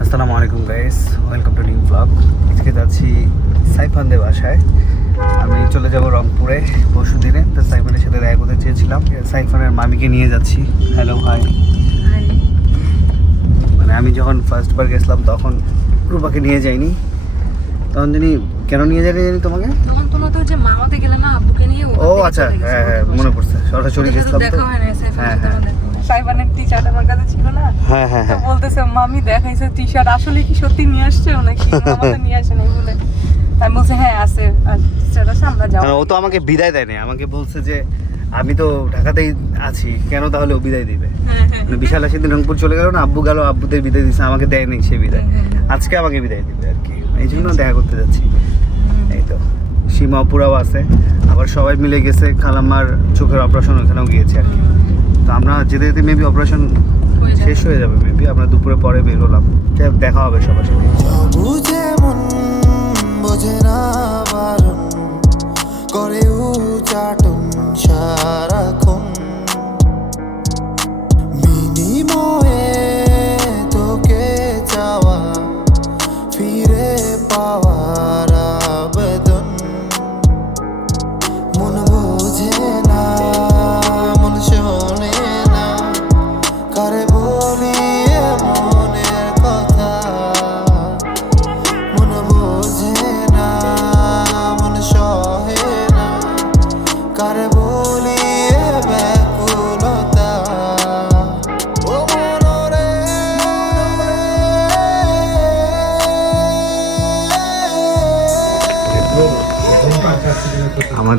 আসসালামু আলাইকুম guys welcome to new blog আজকে যাচ্ছি সাইফানদের বাসায়। আমি চলে যাব রংপুরে পরশু দিনে। তো সাইফানের সাথে দেখা করতে চেয়েছিলাম। সাইফানের মামিকে নিয়ে যাচ্ছি। হ্যালো হাই মানে আমি যখন ফার্স্ট বার গেছিলাম তখন রূপাকে নিয়ে যাইনি। তখন জানি কেন নিয়ে যায়নি জানি তোমাকে? মামাতে গেলে না আব্বুকে নিয়ে ও আচ্ছা হ্যাঁ হ্যাঁ মনে পড়ছে। সরাসরি গেছিলাম তো। দেখা হয় না হ্যাঁ হ্যাঁ। সাইবানের টি শার্ট আমার কাছে ছিল না। হ্যাঁ হ্যাঁ তো হ্যাঁ। বলতেছে মামি দেখাইছে টি শার্ট আসলে কি সত্যি নিয়ে আসছে? নাকি আমাদের নিয়ে আসে নাই বলে। আমি বলছে হ্যাঁ আছে। আর টি-শার্ট আছে আমরা যাব। হ্যাঁ, ও তো আমাকে বিদায় দেয়নি আমাকে বলছে যে আমি তো ঢাকাতেই আছি। কেন তাহলে ও বিদায় দিবে? মানে বিশাল সেদিন রংপুর চলে গেল না আব্বু গেল আব্বুদের বিদায় দিচ্ছে আমাকে দেয়নি সে বিদায়। আজকে আমাকে বিদায় দিবে আর কি। এই জন্য দেখা করতে যাচ্ছি। সীমা অপুরাও আছে। আবার সবাই মিলে গেছে খালাম্মার চোখের অপারেশন ওখানেও গিয়েছে আর কি। তো আমরা যেতে যেতে মেবি অপারেশন শেষ হয়ে যাবে মেবি আমরা দুপুরে পরে বের হলাম। দেখা হবে সবার সাথে। বুঝে বোঝে না বারণ করে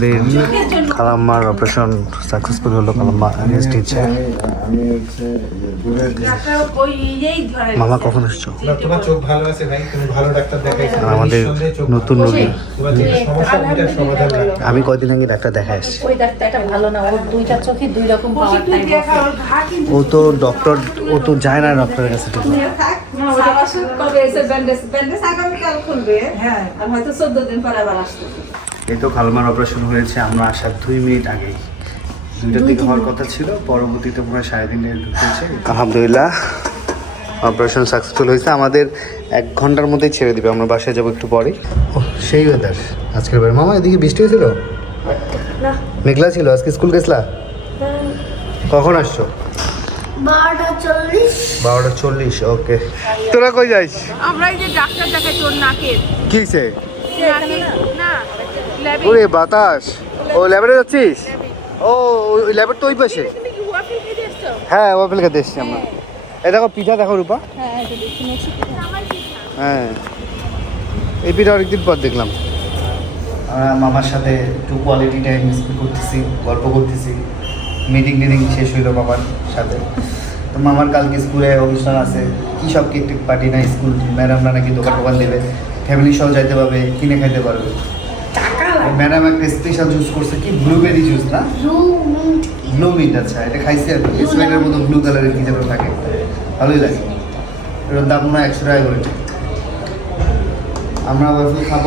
আমাদের খালাম্মার অপারেশন সাকসেসফুল হলো খালাম্মা রেস্ট নিচ্ছে মামা কখন আসছো তোমার চোখ ভালো আছে ভাই তুমি ভালো ডাক্তার দেখাইছো। আমাদের নতুন রোগী। আমি কয়দিন আগে ডাক্তার দেখা এসেছি। ওই ডাক্তারটা ভালো না ওর দুইটা চোখে দুই রকম ও তো ডক্টর ও তো যায় না ডক্টরের কাছে কবে এসে ব্যান্ডেজ ব্যান্ডেজ আগামীকাল খুলবে। হ্যাঁ। আর হয়তো চোদ্দ দিন পরে আবার আসতে এই তো খালমার অপারেশন হয়েছে আমরা আসার দুই মিনিট আগেই দুইটার দিকে হওয়ার কথা ছিল পরবর্তীতে পুরো সাড়ে তিনটে ঢুকেছে। আলহামদুলিল্লাহ অপারেশন সাকসেসফুল হয়েছে। আমাদের এক ঘণ্টার মধ্যেই ছেড়ে দিবে আমরা বাসায় যাব একটু পরে ও সেই ওয়েদার আজকের বারে মামা এদিকে বৃষ্টি হয়েছিল? মেঘলা ছিল আজকে স্কুল গেছলা? কখন আসছো? বারোটা চল্লিশ। বারোটা চল্লিশ ওকে। তোরা কই যাইস? আমরা এই যে ডাক্তার দেখাই তোর নাকের। কিসে ল্যাবে ওরে বাতাস। ও ল্যাবরে যাচ্ছিস? ও ওই ল্যাবের তো ওই পাশে। হ্যাঁ ওয়াফেল খেতে এসছি আমরা। এই দেখো পিঠা দেখো রূপা। হ্যাঁ এই পিঠা। অনেকদিন পর দেখলাম। মামার সাথে একটু কোয়ালিটি টাইম স্পেন্ড করতেছি গল্প করতেছি। মিটিং টিটিং শেষ হইল বাবার সাথে। তো মামার কালকে স্কুলে অনুষ্ঠান আছে। কী সব কেক টেক পার্টি না স্কুল ম্যাডামরা নাকি দোকান টোকান দেবে। ফ্যামিলি সহ যাইতে পারবে কিনে খাইতে পারবে। ম্যাডাম একটা স্পেশাল জুস করছে কি ব্লুবেরি জুস না? ব্লু মিন্ট আচ্ছা এটা খাইছি আর কি। স্প্রাইটের মতো ব্লু কালারের কি যেন থাকে। ভালোই লাগে। এটার দাম মনে হয় একশো টাকা করে। আমরা ওয়াইফাই খাব।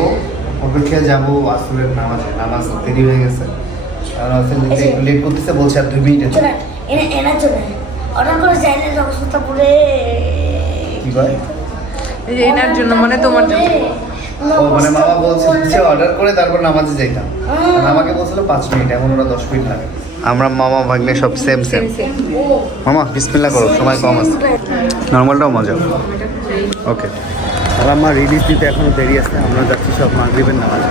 অপেক্ষায় যাব আসলের নামাজে নামাজ দেরি হয়ে গেছে। আর আসলে লেট করতেছে বলছে আর দুই মিনিটে এনে এনা চলে। অর্ডার করে যাই না রক্তটা কি কয়? এই যে এনার জন্য মানে তোমার জন্য। ও মানে মামা বলছিল যে অর্ডার করে তারপর নামাজে যাইতাম। আর আমাকে বলছিল পাঁচ মিনিট এখন ওরা দশ মিনিট লাগে। আমরা মামা ভাগ্নে সব সেম সেম মামা বিসমিল্লা করো সময় কম আছে। নর্মালটাও মজা। ওকে আর আমার রিলিজ দিতে এখনও দেরি আছে আমরা যাচ্ছি সব মাগরিবের নামাজ।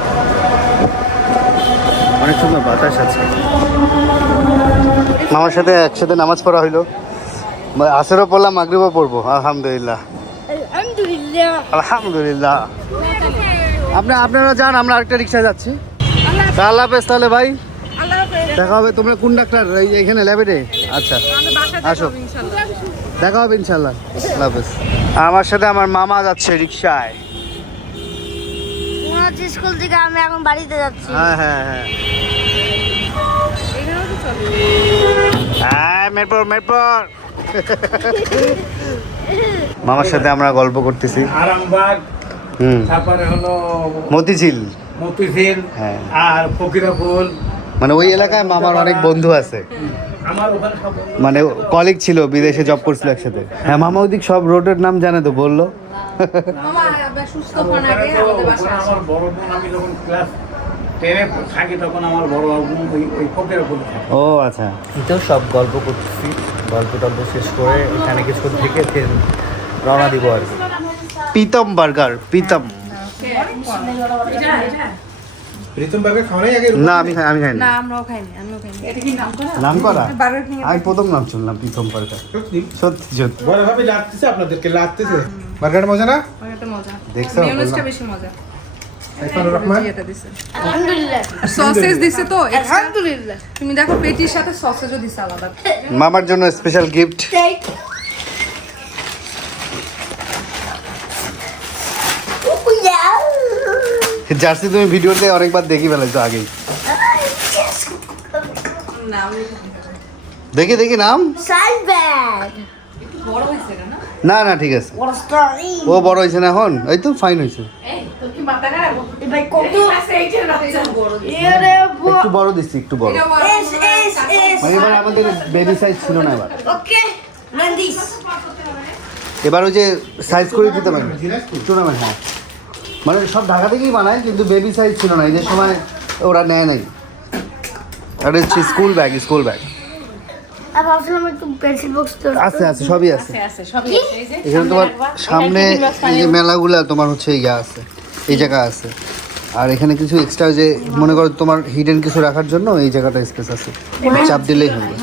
অনেক সুন্দর বাতাস আছে। মামার সাথে একসাথে নামাজ পড়া হইল। আসরও পড়লাম মাগরিবও পড়ব আলহামদুলিল্লাহ। আলহামদুলিল্লাহ। আপনি আপনারা যান আমরা আরেকটা রিক্সা যাচ্ছি। আল্লাহ হাফেজ তাহলে ভাই। দেখা হবে তোমরা কোন ডাক্তার? এখানে ল্যাবেটে আচ্ছা আসো। দেখা হবে ইনশাল্লাহ আল্লাহ হাফেজ। আমার সাথে আমার মামা যাচ্ছে রিক্সায়। স্কুল থেকে আমি এখন বাড়িতে যাচ্ছি। হ্যাঁ হ্যাঁ হ্যাঁ। হ্যাঁ মেরপুর মেরপুর। মামার সাথে আমরা গল্প করতেছি। আরামবাগ হুম। তারপরে হলো মতিঝিল। মতিঝিল হ্যাঁ। আর ফকিরাপুল। মানে ওই এলাকায় মামার অনেক বন্ধু আছে। মানে কলিগ ছিল বিদেশে জব করছিল একসাথে। হ্যাঁ মামা ওদিক সব রোডের নাম জানে তো বলল। মামা সুস্থ হওয়ার আগে আমাদের বাসায় আসে। আমার বড় বোন আমি যখন ক্লাস থাকি তখন আমার বড় বোন ওই ওই কোটের উপরে থাকে। ও আচ্ছা। তো সব গল্প করতেছি। গল্প টল্প শেষ করে এখানে কিছু থেকে ফের রওনা দিব আর কি। প্রীতম বার্গার প্রীতম। না আমি খাই আমি খাই না নাম করা? আমি প্রথম নাম শুনলাম প্রীতম বার্গার। সত্যি? সত্যি সত্যি। বড় ভাবে লাগতেছে আপনাদেরকে লাগতেছে। বার্গার মজা না? ওটা মজা। দেখছ মেয়োনেজটা বেশি মজা। ইরফানুর রহমান? এটা দিছে আলহামদুলিল্লাহ সসেজ দিছে তো আলহামদুলিল্লাহ তুমি দেখো পেটির সাথে সসেজও দিছে আলাদা মামার জন্য special gift Take. Oh, yeah. Jersey তুমি ভিডিওতে অনেকবার দেখি ফেলেছো আগেই. দেখি দেখি নাম? না না ঠিক আছে. ও বড় হয়েছে না এখন? এই তো ফাইন হয়েছে। একটু বড় দিচ্ছি একটু বড়. মানে এবার আমাদের বেবি সাইজ ছিল না এবার। এবার ওই যে সাইজ করে দিতে পারবে। টুর্নামেন্ট হ্যাঁ। মানে সব ঢাকা থেকেই বানায় কিন্তু বেবি সাইজ ছিল না। এই যে সময় ওরা নেয় নাই। আর হচ্ছে স্কুল ব্যাগ স্কুল ব্যাগ আর ভাবছিলাম একটু পেন্সিল বক্স তো আছে। আছে সবই আছে। আছে সবই আছে। এই যে এখানে তোমার সামনে এই যে মেলাগুলা তোমার হচ্ছে ইয়া আছে এই জায়গা আছে। আর এখানে কিছু এক্সট্রা যে মনে করো তোমার হিডেন কিছু রাখার জন্য এই জায়গাটা স্পেস আছে। চাপ দিলেই হবে।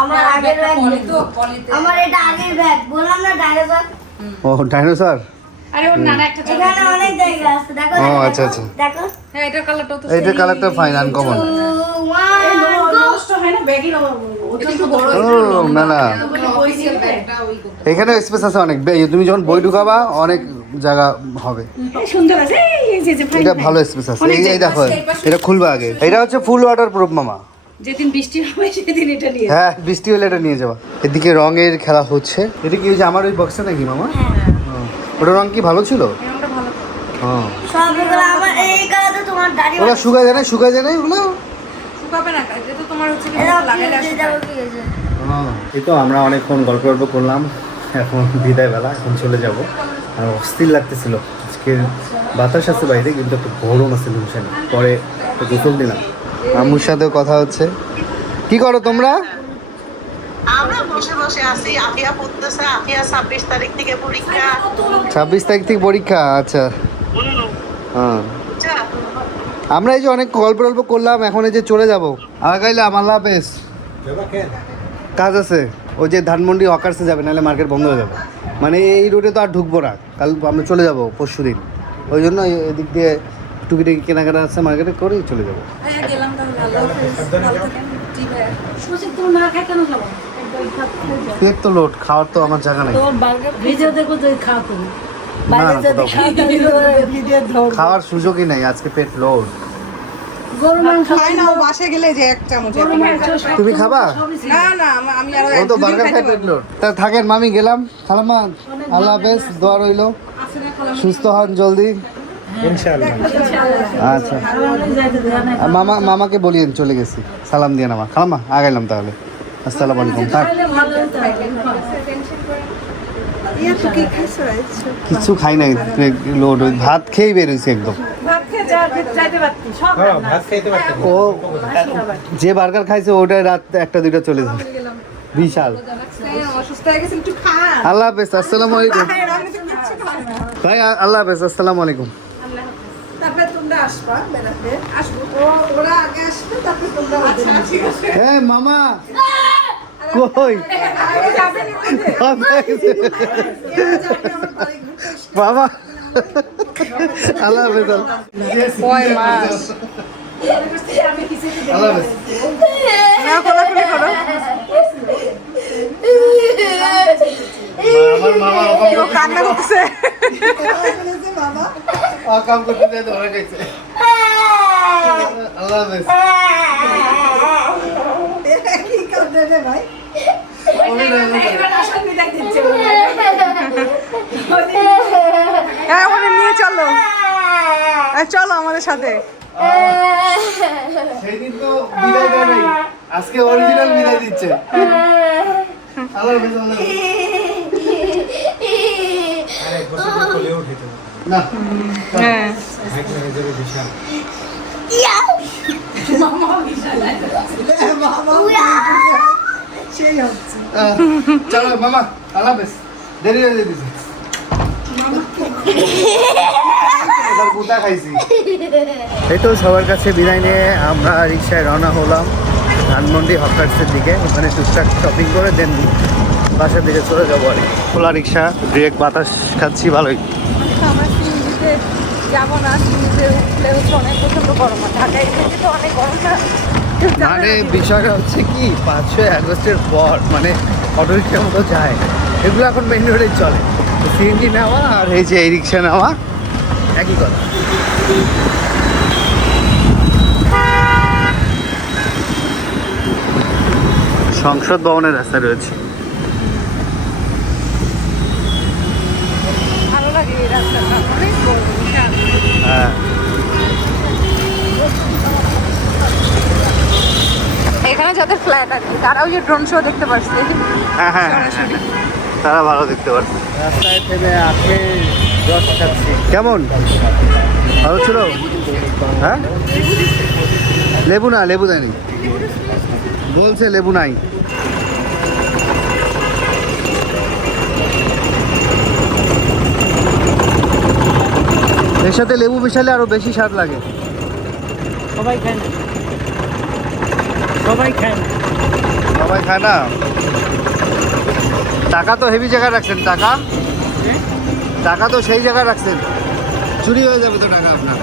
আমার আগের ব্যাগ পলি তো পলিতে। আমার এটা আগের ব্যাগ বললাম না ডাইনোসর ও ডাইনোসর আরে ওর নানা একটা এখানে অনেক জায়গা আছে দেখো ও আচ্ছা আচ্ছা। দেখো। হ্যাঁ এটার তো কালারটা ফাইন আনকমন এখানে স্পেস আছে অনেক। বে- তুমি যখন বই ঢুকাবা অনেক জায়গা হবে। সুন্দর আছে। এই যে যে fine, এটা ভালো স্পেস আছে। এই দেখো এটা খুলবা আগে। এটা হচ্ছে ফুল ওয়াটার প্রুফ মামা। যেদিন বৃষ্টি হবে সেদিন এটা নিয়ে হ্যাঁ বৃষ্টি হলে এটা নিয়ে যাওয়া এদিকে রঙের খেলা হচ্ছে। এটা কি ওই যে আমার ওই বক্সে নাকি মামা? ও, ওটা রং কি ভালো ছিল? হ্যাঁ সবগুলো আমার এই কালারটা তোমার দাড়ি ওরা শুকায় যায় না? শুকায় যায় না ওগুলো শুকাবে না এটা তো তোমার হচ্ছে কি এটা লাগাইলে কি আসবে। যাব কি হয়েছে? এই তো আমরা অনেকক্ষণ গল্প গল্প করলাম। এখন বিদায় বেলা এখন চলে যাব। আর অস্থির লাগতেছিল। আজকে বাতাস আছে বাইরে কিন্তু একটু গরম আছে লুমসানে পরে একটু গোসল দিলাম। আম্মুর সাথেও কথা হচ্ছে। কি করো তোমরা? আমরা বসে বসে আছি। আফিয়া পড়তেছে। আফিয়া ছাব্বিশ তারিখ থেকে পরীক্ষা। ছাব্বিশ তারিখ থেকে পরীক্ষা? আচ্ছা। হ্যাঁ। আমরা এই যে অনেক গল্প টল্প করলাম এখন এই যে চলে যাব। আগাইলাম আল্লাহ হাফেজ কাজ আছে। ওই যে ধানমন্ডি হকার্সে যাবে নাহলে মার্কেট বন্ধ হয়ে যাবে। মানে এই রুটে তো আর ঢুকবো না। কাল আমরা চলে যাব পরশু দিন। ওই জন্য এদিক দিয়ে টুকিটাকি কেনাকাটা আছে মার্কেটে করেই চলে যাব? হ্যাঁ পেট তো লোড খাওয়ার তো আমার জায়গা নেই। খাওয়ার সুযোগই নাই আজকে পেট লোড। খাই না ও বাসায় গেলে যে এক চামচ তুমি খাবা? না না আমি- আমি আরও ও তো বার্গার খাই পেট লোড। তা থাকেন মামি গেলাম। খালামা আল্লাহ হাফেজ দোয়া রইল। সুস্থ হন জলদি। আচ্ছা। আর মামা মামাকে বলিয়েন চলে গেছি। সালাম দিয়ে নামা। খালামা আগাইলাম তাহলে। আসসালামু আলাইকুম থাক। তো কি খাইছো কিছু খাই নাই লোড ভাত খেয়েই বেরোইছি একদম। ভাত খেয়ে যা যাইতে পারতি সব হ্যাঁ, ভাত খাইতে পারতেন ও যে বার্গার খাইছে ওটাই রাত একটা দুইটা চলে যাবে বিশাল। আল্লাহ হাফেজ আসসালামু আলাইকুম। ভাই আল্লাহ হাফেজ আসসালামু আলাইকুম। আসবা বেড়াতে আসব ওরা আগে আসবে তারপরে তোমরা আচ্ছা ঠিক আছে হ্যাঁ মামা কই বাবা আল্লাহ হাফেজ কয় মাস আল্লাহ হাফেজ আমার মামা কান্না করতেছে কাম করতে যায় ধরে গেছে আল্লাহ হাফেজ। কি রে ভাই হ্যাঁ ওখানে নিয়ে চলো। এই চলো আমাদের সাথে। তো বিদায় দেয় নাই। আজকে অরিজিনাল বিদায় দিচ্ছে। আল্লাহ হাফেজ, আল্লাহ না। হ্যাঁ। চলো মামা আল্লাহ দেরি হয়ে যেতেছে এই তো সবার কাছে বিদায় নিয়ে আমরা রিক্সায় রওনা হলাম ধানমন্ডি হকার্সের দিকে। ওখানে টুকটাক শপিং করে দেন বাসার দিকে চলে যাব আর কি। খোলা রিক্সা ডিরেক্ট বাতাস খাচ্ছি ভালোই। আমরা সিএনজিতে যাব না সিএনজিতে উঠলে হচ্ছে অনেক প্রচণ্ড গরম আর ঢাকায় তো অনেক গরম না। মানে বিষয়টা হচ্ছে কি পাঁচশোই আগস্টের পর মানে অটো রিক্সার মতো যায়। এগুলো এখন মেইন রোডে চলে। সিএনজি নেওয়া আর এই যে এই রিক্সা নেওয়া, একই কথা। সংসদ ভবনের রাস্তা রয়েছে ভালো লাগে এই রাস্তাটা অনেক বড় বিশাল। হ্যাঁ। এখানে যাদের ফ্ল্যাট আর কি যে ড্রোন শো দেখতে পারছে। হ্যাঁ হ্যাঁ সরাসরি তারা ভালো দেখতে পারছে। রাস্তায় থেমে আখের রস খাচ্ছি কেমন? ভালো ছিল? হ্যাঁ? লেবু না লেবু দেয়নি। বলছে লেবু নাই। এর সাথে লেবু মিশালে আরও বেশি স্বাদ লাগে। সবাই খায় না। সবাই খায় না। সবাই খায় না? টাকা তো হেভি জায়গায় রাখছেন টাকা? টাকা তো সেই জায়গায় রাখছেন। চুরি হয়ে যাবে তো টাকা আপনার।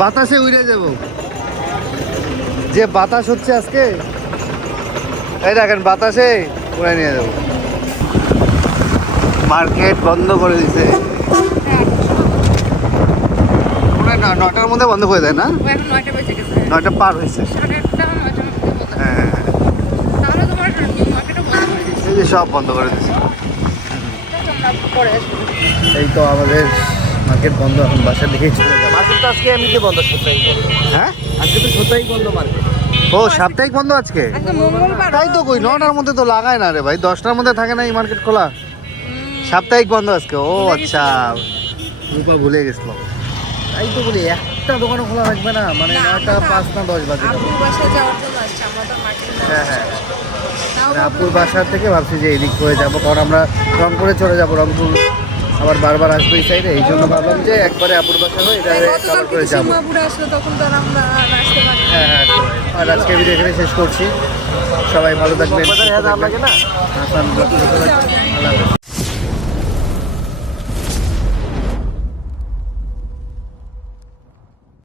বাতাসে উড়ে যাব। যে বাতাস হচ্ছে আজকে এই দেখেন বাতাসে উড়ে নিয়ে যাব। মার্কেট বন্ধ করে দিছে মনে হয় না নটার মধ্যে বন্ধ করে দেয় না? নয়টা পার হয়েছে। হ্যাঁ হ্যাঁ, হ্যাঁ। তাহলে তোমার নিউ মার্কেটও বন্ধ করে দিচ্ছে এই যে সব বন্ধ করে দিচ্ছে এই তো আমাদের মার্কেট বন্ধ এখন বাসার দিকেই চলে যাব। মার্কেট তো আজকে এমনিতে বন্ধ সাপ্তাহিক বন্ধ। হ্যাঁ? আজকে তো সাপ্তাহিক বন্ধ মার্কেট ও সাপ্তাহিক বন্ধ আজকে? আজকে তাই তো কই নটার মধ্যে তো লাগায় না রে ভাই দশটার মধ্যে থাকে না এই মার্কেট খোলা? সাপ্তাহিক বন্ধ আজকে ও আচ্ছা। রূপা ভুলে গেছিলাম। তাই তো বলি একটা দোকানও খোলা থাকবে না মানে না, নয়টা পাঁচ না দশ বাজে আপুর বাসায় যাওয়ার জন্য আসছে আমরা তো হ্যাঁ হ্যাঁ। মানে আপুর বাসার থেকে ভাবছি যে এদিক হয়ে যাব কারণ আমরা রংপুরে চলে যাব রংপুর আবার বারবার আসব এই সাইডে এই জন্য ভাবলাম যে একবারে আপুর বাসা হয়ে এটা কভার করে যাব। সিংহাপুরে আসলো তখন তো আর আমরা আর আসতে পারি হ্যাঁ হ্যাঁ আর আজকে ভিডিও এখানে শেষ করছি। সবাই ভালো থাকবেন। আল্লাহ হাফেজ।